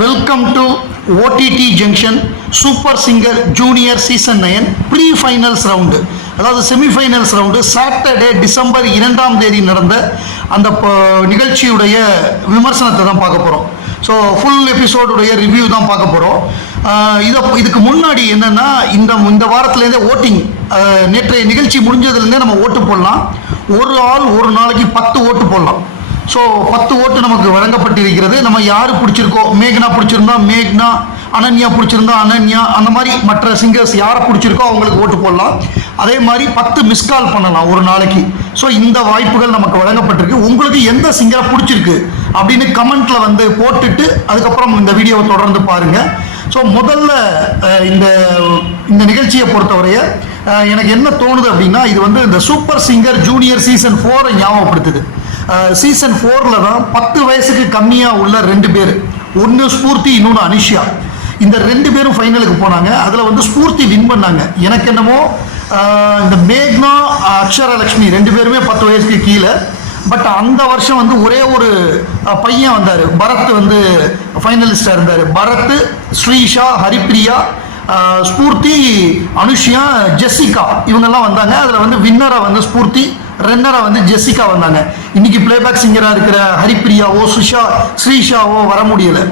Welcome to OTT junction super singer junior season 9 pre finals round, அதாவது semifinals round Saturday December 2ஆம் தேதி நடந்த அந்த நிகழ்ச்சியுடைய விமர்சனத்தை தான் பார்க்க போகிறோம். ஸோ ஃபுல் எபிசோடுடைய ரிவ்யூ தான் பார்க்க போகிறோம். இதுக்கு முன்னாடி என்னென்னா இந்த வாரத்துலேருந்தே ஓட்டிங், நேற்றைய நிகழ்ச்சி முடிஞ்சதுலேருந்தே நம்ம ஓட்டு போடலாம். ஒரு ஆள் ஒரு நாளைக்கு 10 ஓட்டு போடலாம். ஸோ 10 ஓட்டு நமக்கு வழங்கப்பட்டிருக்கிறது. நம்ம யார் பிடிச்சிருக்கோ, மேக்னா பிடிச்சிருந்தா மேக்னா, அனன்யா பிடிச்சிருந்தா அனன்யா, அந்த மாதிரி மற்ற சிங்கர்ஸ் யாரை பிடிச்சிருக்கோ அவங்களுக்கு ஓட்டு போடலாம். அதே மாதிரி 10 மிஸ்கால் பண்ணலாம் ஒரு நாளைக்கு. ஸோ இந்த வாய்ப்புகள் நமக்கு வழங்கப்பட்டிருக்கு. உங்களுக்கு எந்த சிங்கரை பிடிச்சிருக்கு அப்படின்னு கமெண்ட்டில் வந்து போட்டுட்டு அதுக்கப்புறம் இந்த வீடியோவை தொடர்ந்து பாருங்கள். ஸோ முதல்ல இந்த நிகழ்ச்சியை பொறுத்தவரைய எனக்கு என்ன தோணுது அப்படின்னா, இது வந்து இந்த சூப்பர் சிங்கர் ஜூனியர் சீசன் 4 ஞாபகப்படுத்துது. சீசன் 4ல் தான் 10 வயசுக்கு கம்மியாக உள்ள 2 பேர், ஒன்று ஸ்பூர்த்தி, இன்னொன்று அனிஷா. இந்த 2 பேரும் ஃபைனலுக்கு போனாங்க. அதில் வந்து ஸ்பூர்த்தி வின் பண்ணாங்க. எனக்கு என்னமோ இந்த மேக்னா, அக்ஷரலக்ஷ்மி 2 பேருமே 10 வயசுக்கு கீழே. பட் அந்த வருஷம் வந்து ஒரே ஒரு பையன் வந்தார், பரத் வந்து ஃபைனலிஸ்டாக இருந்தார். பரத், ஸ்ரீஷா, ஹரிப்ரியா, ஸ்பூர்த்தி, அனுஷியா, ஜெசிகா இவங்கெல்லாம் வந்தாங்க. அதில் வந்து வின்னராக வந்து ஸ்பூர்த்தி, ரன்னராக வந்து ஜெசிகா வந்தாங்க. இன்னைக்கு பிளேபேக் சிங்கராக இருக்கிற ஹரிப்ரியாவோ ஸ்ரீஷாவோ வர முடியலை.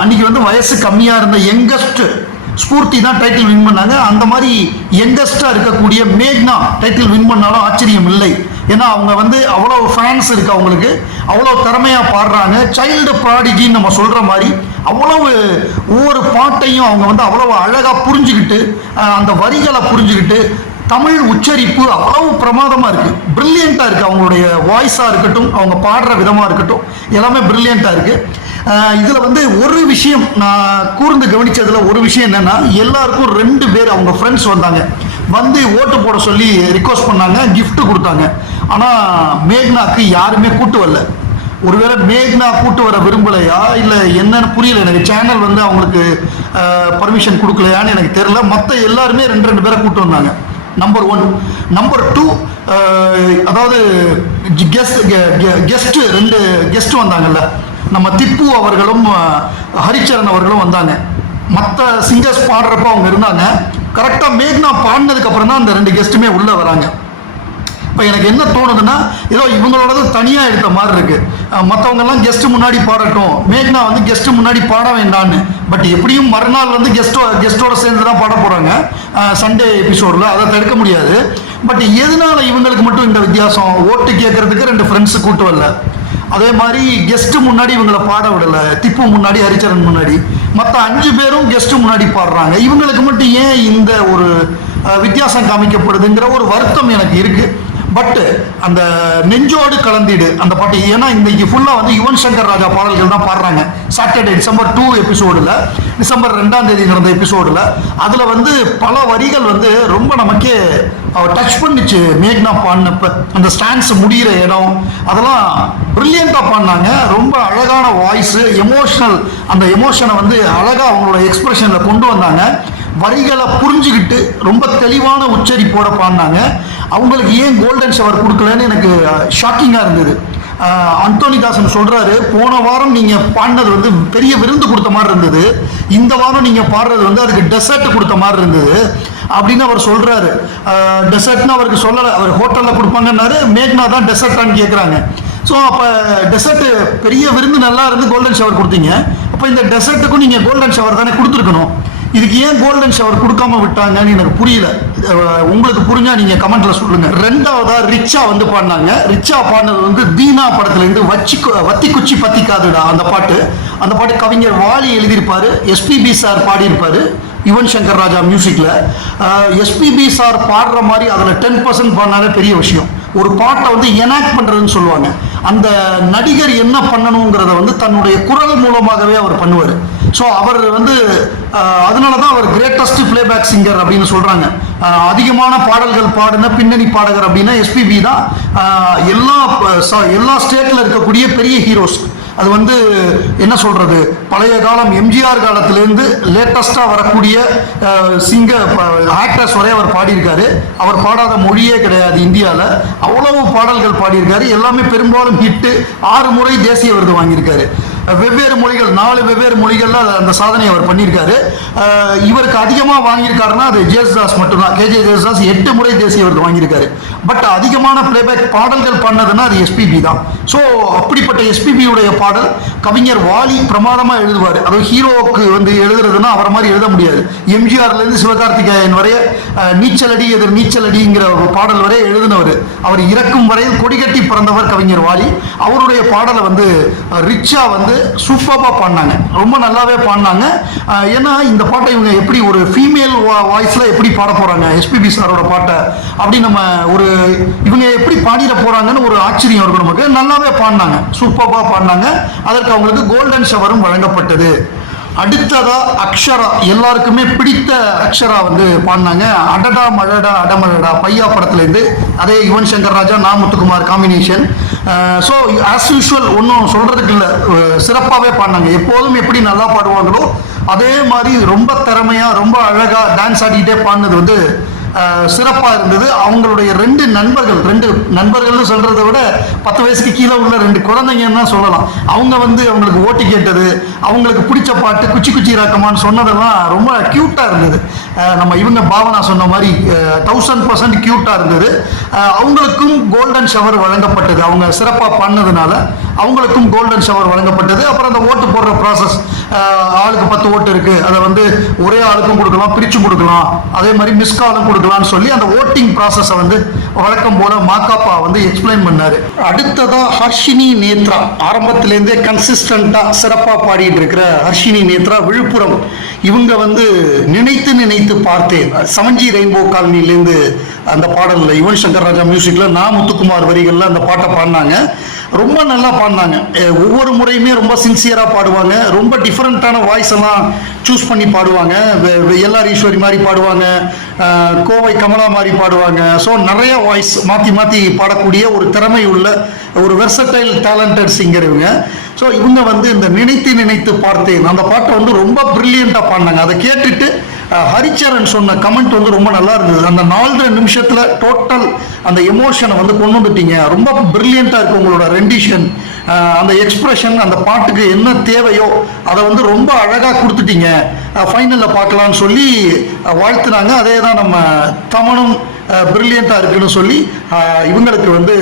அன்னைக்கு வந்து வயசு கம்மியாக இருந்த யங்கஸ்ட் ஸ்பூர்த்தி தான் டைட்டில் வின் பண்ணாங்க. அந்த மாதிரி யங்கஸ்டாக இருக்கக்கூடிய மேக்னா டைட்டில் வின் பண்ணாலும் ஆச்சரியம் இல்லை. ஏன்னா அவங்க வந்து அவ்வளோ ஃபேன்ஸ் இருக்கு, அவங்களுக்கு அவ்வளோ திறமையாக பாடுறாங்க. சைல்டு ப்ராடிஜின்னு நம்ம சொல்கிற மாதிரி அவ்வளவு ஒவ்வொரு பாட்டையும் அவங்க வந்து அவ்வளவு அழகாக புரிஞ்சுக்கிட்டு, அந்த வரிகளை புரிஞ்சுக்கிட்டு, தமிழ் உச்சரிப்பு அவ்வளவு பிரமாதமாக இருக்குது, பிரில்லியண்ட்டாக இருக்குது. அவங்களுடைய வாய்ஸாக இருக்கட்டும், அவங்க பாடுற விதமாக இருக்கட்டும், எல்லாமே பிரில்லியண்ட்டாக இருக்குது. இதில் வந்து ஒரு விஷயம் நான் கூர்ந்து கவனித்ததில் ஒரு விஷயம் என்னென்னா, எல்லாருக்கும் 2 பேர் அவங்க ஃப்ரெண்ட்ஸ் வந்தாங்க, வந்து ஓட்டு போட சொல்லி ரிக்வஸ்ட் பண்ணாங்க, கிஃப்ட் கொடுத்தாங்க. ஆனால் மேக்னாக்கு யாருமே கூட்டு வரல. ஒருவேளை மேக்னா கூட்டு வர விரும்பலையா இல்லை என்னன்னு புரியல எனக்கு. சேனல் வந்து அவங்களுக்கு பர்மிஷன் கொடுக்கலையான்னு எனக்கு தெரியல. மற்ற எல்லாருமே 2 பேரை கூட்டு வந்தாங்க. நம்பர் 1. நம்பர் 2, அதாவது கெஸ்ட் 2 கெஸ்ட் வந்தாங்கல்ல, நம்ம திப்பு அவர்களும் ஹரிச்சரன் அவர்களும் வந்தாங்க. மற்ற சிங்கர்ஸ் பாடுறப்ப அவங்க இருந்தாங்க. கரெக்டாக மேக்னா பாடினதுக்கு அப்புறம் தான் அந்த 2 கெஸ்ட்டுமே உள்ளே வராங்க. இப்போ எனக்கு என்ன தோணுதுன்னா, ஏதோ இவங்களோடது தனியாக எடுத்த மாதிரி இருக்கு. மற்றவங்கெல்லாம் கெஸ்ட்டு முன்னாடி பாடட்டும், மேக்னா வந்து கெஸ்ட்டு முன்னாடி பாட வேண்டான்னு. பட் எப்படியும் மறுநாள் வந்து கெஸ்ட்டோட சேர்ந்து தான் பாட போகிறாங்க சண்டே எபிசோடில், அதை தடுக்க முடியாது. பட் எதனால இவங்களுக்கு மட்டும் இந்த வித்தியாசம்? ஓட்டு கேட்கறதுக்கு 2 ஃப்ரெண்ட்ஸு கூட்டு வரல. அதே மாதிரி கெஸ்ட்டு முன்னாடி இவங்களை பாட விடலை, திப்பு முன்னாடி, ஹரிச்சரன் முன்னாடி. மற்ற 5 பேரும் கெஸ்ட்டு முன்னாடி பாடுறாங்க. இவங்களுக்கு மட்டும் ஏன் இந்த ஒரு வித்தியாசம் காமிக்கப்படுதுங்கிற ஒரு வருத்தம் எனக்கு இருக்குது. பட் அந்த நெஞ்சோடு கலந்திடு அந்த பாட்டு, ஏன்னா இன்னைக்கு ஃபுல்லாக வந்து யுவன் சங்கர் ராஜா பாடல்கள் தான் பாடுறாங்க. சாட்டர்டே டிசம்பர் 2 எபிசோடில், டிசம்பர் 2ஆம் தேதி நடந்த எபிசோடில், அதில் வந்து பல வரிகள் வந்து ரொம்ப நமக்கே டச் பண்ணிச்சு. மேக்னா பாடினப்ப அந்த ஸ்டான்ஸ் முடிகிற இடம் அதெல்லாம் ப்ரில்லியண்ட்டாக பாடினாங்க. ரொம்ப அழகான வாய்ஸு, எமோஷ்னல், அந்த எமோஷனை வந்து அழகாக அவங்களோட எக்ஸ்பிரஷனில் கொண்டு வந்தாங்க. வரிகளை புரிஞ்சுக்கிட்டு ரொம்ப தெளிவான உச்சரிப்போட பாடினாங்க. அவங்களுக்கு ஏன் கோல்டன் ஷவர் கொடுக்கலன்னு எனக்கு ஷாக்கிங்காக இருந்தது. அந்தோனிதாசன் சொல்கிறாரு, போன வாரம் நீங்கள் பாடினது வந்து பெரிய விருந்து கொடுத்த மாதிரி இருந்தது, இந்த வாரம் நீங்கள் பாடுறது வந்து அதுக்கு டெசர்ட் கொடுத்த மாதிரி இருந்தது அப்படின்னு அவர் சொல்கிறாரு. டெசர்ட்னு அவருக்கு சொல்லலை, அவர் ஹோட்டலில் கொடுப்பாங்கன்னாரு. மேக்னா தான் டெசர்ட்டான்னு கேட்குறாங்க. ஸோ அப்போ டெசர்ட்டு பெரிய விருந்து நல்லா இருந்து கோல்டன் ஷவர் கொடுத்தீங்க, அப்போ இந்த டெசர்ட்டுக்கும் நீங்கள் கோல்டன் ஷவர் தானே கொடுத்துருக்கணும். இதுக்கு ஏன் கோல்டன் ஷவர் கொடுக்காம விட்டாங்கன்னு எனக்கு புரியல. உங்களுக்கு புரிஞ்சா நீங்க கமெண்ட்ல சொல்லுங்க. 2வதா ரிச்சா வந்து பாடினாங்க. ரிச்சா பாடினது வந்து தீனா படத்துலேருந்து வத்தி குச்சி பத்திக்காதுடா அந்த பாட்டு கவிஞர் வாலி எழுதியிருப்பாரு, எஸ்பிபி சார் பாடியிருப்பாரு, யுவன் சங்கர் ராஜா மியூசிக்கில். எஸ்பிபி சார் பாடுற மாதிரி அதில் 10% பாடினாலே பெரிய விஷயம். ஒரு பாட்டை வந்து எனாக்ட் பண்ணுறதுன்னு சொல்லுவாங்க. அந்த நடிகர் என்ன பண்ணணுங்கிறத வந்து தன்னுடைய குரல் மூலமாகவே அவர் பண்ணுவார். ஸோ அவர் வந்து அதனால தான் அவர் கிரேட்டஸ்ட் பிளேபேக் சிங்கர் அப்படின்னு சொல்கிறாங்க. அதிகமான பாடல்கள் பாடின பின்னணி பாடகர் அப்படின்னா எஸ்பிபி தான். எல்லா ஸ்டேட்டில் இருக்கக்கூடிய பெரிய ஹீரோஸ், அது வந்து என்ன சொல்கிறது, பழைய காலம் எம்ஜிஆர் காலத்திலேருந்து லேட்டஸ்ட்டாக வரக்கூடிய சிங்கர் ஆக்டர்ஸ் வரைய அவர் பாடியிருக்காரு. அவர் பாடாத மொழியே கிடையாது இந்தியாவில். அவ்வளவு பாடல்கள் பாடியிருக்காரு. எல்லாமே பெரும்பாலும் ஹிட்டு. 6 முறை தேசிய விருது வாங்கியிருக்காரு. வெவ்வேறு மொழிகள் 4 வெவ்வேறு மொழிகளில் அந்த சாதனை அவர் பண்ணியிருக்காரு. இவருக்கு அதிகமாக வாங்கியிருக்காருன்னா அது ஜேசுதாஸ் மட்டும்தான். கேஜே ஜேசுதாஸ் 8 முறை தேசிய விருது வாங்கியிருக்காரு. பட் அதிகமான பிளேபேக் பாடல்கள் பண்ணதுன்னா அது எஸ்பிபி தான். ஸோ அப்படிப்பட்ட எஸ்பிபியுடைய பாடல் கவிஞர் வாலி பிரமாதமாக எழுதுவார். அதுவும் ஹீரோவுக்கு வந்து எழுதுறதுன்னா அவரை மாதிரி எழுத முடியாது. எம்ஜிஆர்லேருந்து சிவகார்த்திகேயன் வரைய நீச்சலடி எதிர் நீச்சலடிங்கிற ஒரு பாடல் வரை எழுதினவர். அவர் இறக்கும் வரையில் கொடிகட்டி பிறந்தவர் கவிஞர் வாலி. அவருடைய பாடலை வந்து ரிச்சா வந்து சூப்பராக பாடினாங்க, ரொம்ப நல்லாவே பாடினாங்க. ஏன்னா இந்த பாட்டை இவங்க எப்படி ஒரு ஃபீமேல் வாய்ஸில் எப்படி பாட போகிறாங்க எஸ்பிபி சாரோட பாட்டை அப்படி நம்ம ஒரு இவங்க எப்படி பாடிட போகிறாங்கன்னு ஒரு ஆச்சரியம் இருக்கும் நமக்கு. நல்லாவே பாடினாங்க, சூப்பராக பாடினாங்க. அதற்கு அவங்களுக்கு கோல்டன் ஷவரும் வழங்கப்பட்டது. அடுத்ததா அக்ஷரா, எல்லாருக்குமே பிடித்த அக்ஷரா வந்து பாடினாங்க. அடடா மழடா அடமழடா பையா படத்துலேருந்து. அதே யுவன் சங்கர் ராஜா நா Muthukumar combination. So as usual ஒன்றும் சொல்கிறதுக்கு இல்லை, சிறப்பாகவே பாடினாங்க. எப்போதும் எப்படி நல்லா பாடுவாங்களோ அதே மாதிரி ரொம்ப திறமையாக ரொம்ப அழகாக டான்ஸ் ஆடிக்கிட்டே பாடினது வந்து சிறப்பாக இருந்தது. அவங்களுடைய 2 நண்பர்கள்னு சொல்கிறத விட 10 வயசுக்கு கீழே உள்ள 2 குழந்தைங்கன்னு தான் சொல்லலாம். அவங்க வந்து அவங்களுக்கு ஓட்டு கேட்டது, அவங்களுக்கு பிடிச்ச பாட்டு குச்சி குச்சி ராக்கமான்னு சொன்னதெல்லாம் ரொம்ப க்யூட்டாக இருந்தது. நம்ம இவங்க பாவனா சொன்ன மாதிரி 1000% க்யூட்டாக இருந்தது. அவங்களுக்கும் கோல்டன் ஷவர் வழங்கப்பட்டது. அவங்க சிறப்பாக பண்ணதுனால அவங்களுக்கும் கோல்டன் ஷவர் வழங்கப்பட்டது. அப்புறம் அந்த ஓட்டு போடுற ப்ராசஸ், ஆளுக்கு 10 ஓட்டு இருக்குது, அதை வந்து ஒரே ஆளுக்கும் கொடுக்கலாம், பிரித்து கொடுக்கலாம், அதே மாதிரி மிஸ் காலும் கொடுக்கலாம்னு சொல்லி அந்த ஓட்டிங் ப்ராசஸை வந்து வழக்கம் போல மாக்காப்பா வந்து எக்ஸ்பிளைன் பண்ணார். அடுத்ததாக ஹர்ஷினி நேத்ரா, ஆரம்பத்திலேருந்தே கன்சிஸ்டண்ட்டாக சிறப்பாக பாடிட்டு இருக்கிற ஹர்ஷினி நேத்ரா விழுப்புரம். இவங்க வந்து நினைத்து நினைத்து பார்த்தேன், 7G ரெயின்போ காலனிலேருந்து அந்த பாடலில் யுவன் சங்கர் ராஜா மியூசிக்கில் நா முத்துக்குமார் வரிகளில் அந்த பாட்டை பாடினாங்க. ரொம்ப நல்லா பாடினாங்க. ஒவ்வொரு முறையுமே ரொம்ப சின்சியராக பாடுவாங்க. ரொம்ப டிஃப்ரெண்ட்டான வாய்ஸ் எல்லாம் சூஸ் பண்ணி பாடுவாங்க. எல்ஆர் ஈஸ்வரி மாதிரி பாடுவாங்க, கோவை கமலா மாதிரி பாடுவாங்க. ஸோ நிறைய வாய்ஸ் மாற்றி மாற்றி பாடக்கூடிய ஒரு திறமை உள்ள ஒரு வெர்சடைல் டேலண்டட் சிங்கர் இவங்க. ஸோ இவங்க வந்து இந்த நினைத்து நினைத்து பார்த்தேன் அந்த பாட்டை வந்து ரொம்ப பிரில்லியண்ட்டாக பாடினாங்க. அதை கேட்டுட்டு ஹரிச்சரன் சொன்ன கமெண்ட் வந்து ரொம்ப நல்லா இருந்தது. அந்த 4 நிமிஷத்தில் டோட்டல் அந்த எமோஷனை வந்து கொண்டு வந்துட்டீங்க, ரொம்ப பிரில்லியண்ட்டாக இருக்குது உங்களோட ரெண்டிஷன், அந்த எக்ஸ்பிரஷன், அந்த பாட்டுக்கு என்ன தேவையோ அதை வந்து ரொம்ப அழகாக கொடுத்துட்டீங்க, ஃபைனலில் பார்க்கலான்னு சொல்லி வாழ்த்துனாங்க. அதே தான் நம்ம தமனும் பிரில்லியண்ட்டாக இருக்குன்னு சொல்லி இவங்களுக்கு வந்து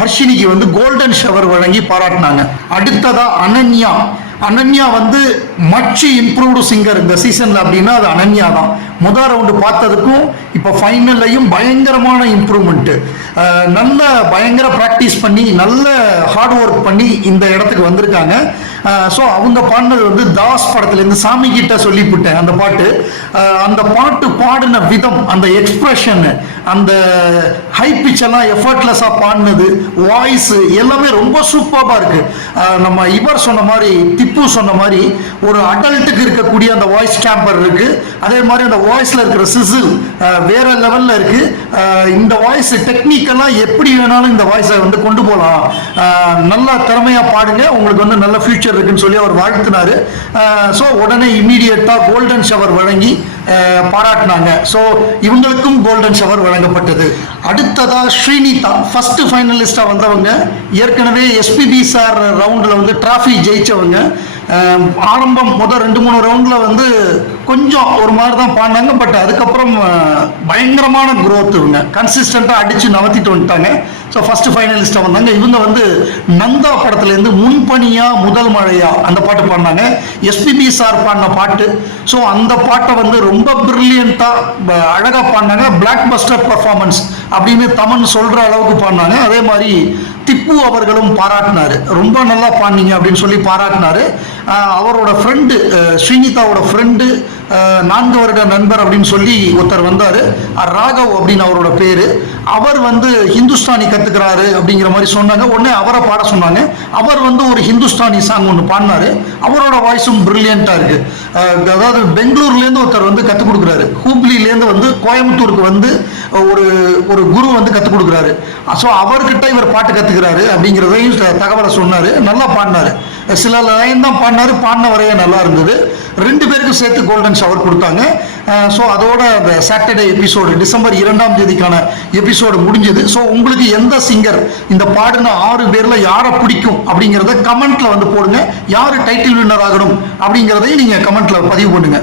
ஹர்ஷினிக்கு வந்து கோல்டன் ஷவர் வழங்கி பாராட்டினாங்க. அடுத்ததாக அனன்யா வந்து மச் இம்ப்ரூவ்டு சிங்கர் இந்த சீசனில் அப்படின்னா அது அனன்யா தான். முதல் ரவுண்டு பார்த்ததுக்கும் இப்போ ஃபைனல்லையும் பயங்கரமான இம்ப்ரூவ்மெண்ட்டு. நல்ல பயங்கர ப்ராக்டிஸ் பண்ணி நல்ல ஹார்ட் ஒர்க் பண்ணி இந்த இடத்துக்கு வந்திருக்காங்க. ஸோ அவங்க பாடினது வந்து தாஸ் படத்துலேருந்து சாமி கிட்ட சொல்லிவிட்டேன் அந்த பாட்டு. அந்த பாட்டு பாடின விதம், அந்த எக்ஸ்பிரஷன், அந்த ஹை பிச்செல்லாம் எஃபர்ட்லெஸ்ஸாக பாடினது, வாய்ஸ் எல்லாமே ரொம்ப சூப்பராக இருக்குது. நம்ம இவர் சொன்ன மாதிரி, திப்பு சொன்ன மாதிரி ஒரு அடல்ட்டுக்கு இருக்கக்கூடிய அந்த வாய்ஸ் கேம்பர் இருக்குது. அதே மாதிரி அந்த வாய்ஸில் இருக்கிற சிசில் வேற லெவலில் இருக்குது. இந்த வாய்ஸ் டெக்னிக்கெல்லாம் எப்படி வேணாலும் இந்த வாய்ஸை வந்து கொண்டு போகலாம். நல்லா திறமையாக பாடுங்க, உங்களுக்கு வந்து நல்ல ஃபியூச்சர் இருக்குன்னு சொல்லி அவர் வாழ்த்தினாரு. ஸோ உடனே இம்மீடியட்டாக கோல்டன் ஷவர் வழங்கி பாராட்டினாங்க. ஸோ இவங்களுக்கும் கோல்டன் ஷவர் வழங்கப்பட்டது. அடுத்ததாக ஸ்ரீனிதா, ஃபர்ஸ்ட் ஃபைனலிஸ்டாக வந்தவங்க. ஏற்கனவே எஸ்பிபி சார் ரவுண்டில் வந்து டிராஃபி ஜெயிச்சவங்க. ஆரம்பம் முதல் 2-3 ரவுண்டில் வந்து கொஞ்சம் ஒரு மாதிரி தான் பாடினாங்க. பட் அதுக்கப்புறம் பயங்கரமான குரோத், இவங்க கன்சிஸ்டண்ட்டாக அடித்து நவத்திட்டு வந்துட்டாங்க. ஸோ ஃபர்ஸ்ட் ஃபைனலிஸ்டாக வந்தாங்க. இவங்க வந்து நந்தா படத்துலேருந்து முன்பனியா முதல் மழையா அந்த பாட்டு பாடினாங்க. எஸ்பிபி சார் பாடின பாட்டு. ஸோ அந்த பாட்டை வந்து ரொம்ப பிரில்லியண்ட்டாக அழகாக பாடினாங்க. பிளாக் பஸ்டர் பர்ஃபார்மன்ஸ் அப்படின்னு தமன் சொல்கிற அளவுக்கு பாடினாங்க. அதே மாதிரி திப்பு அவர்களும் பாராட்டினாரு, ரொம்ப நல்லா பாடினீங்க அப்படின்னு சொல்லி பாராட்டினாரு. அவரோட ஃப்ரெண்டு, ஸ்ரீனிதாவோட ஃப்ரெண்டு, 4 வருட நண்பர் அப்படின்னு சொல்லி ஒருத்தர் வந்தார், ராகவ் அப்படின்னு அவரோட பேர். அவர் வந்து ஹிந்துஸ்தானி கற்றுக்கிறாரு அப்படிங்கிற மாதிரி சொன்னாங்க. உடனே அவரை பாட சொன்னாங்க. அவர் வந்து ஒரு ஹிந்துஸ்தானி சாங் ஒன்று பாடினார். அவரோட வாய்ஸும் பிரில்லியண்ட்டாக இருக்குது. அதாவது பெங்களூர்லேருந்து ஒருத்தர் வந்து கற்றுக் கொடுக்குறாரு, ஹூப்ளிலேருந்து வந்து கோயம்புத்தூருக்கு வந்து ஒரு குரு வந்து கற்றுக் கொடுக்குறாரு. ஸோ அவர்கிட்ட இவர் பாட்டு கற்றுக்கிறாரு அப்படிங்கிறதையும் தகவலை சொன்னார். நல்லா பாடினார். சில லைன் தான் பாடின வரைய நல்லா இருந்தது. 2 பேருக்கும் சேர்த்து கோல்டன் ஷவர் கொடுத்தாங்க. ஸோ அதோட அந்த சாட்டர்டே எபிசோடு டிசம்பர் 2ஆம் தேதிக்கான எபிசோடு முடிஞ்சது. ஸோ உங்களுக்கு எந்த சிங்கர் இந்த பாடின 6 பேர்ல யாரை பிடிக்கும் அப்படிங்கிறத கமெண்ட்ல வந்து போடுங்க. யார் டைட்டில் வின்னர் ஆகணும் அப்படிங்கிறதையும் நீங்க கமெண்ட்ல பதிவு பண்ணுங்க.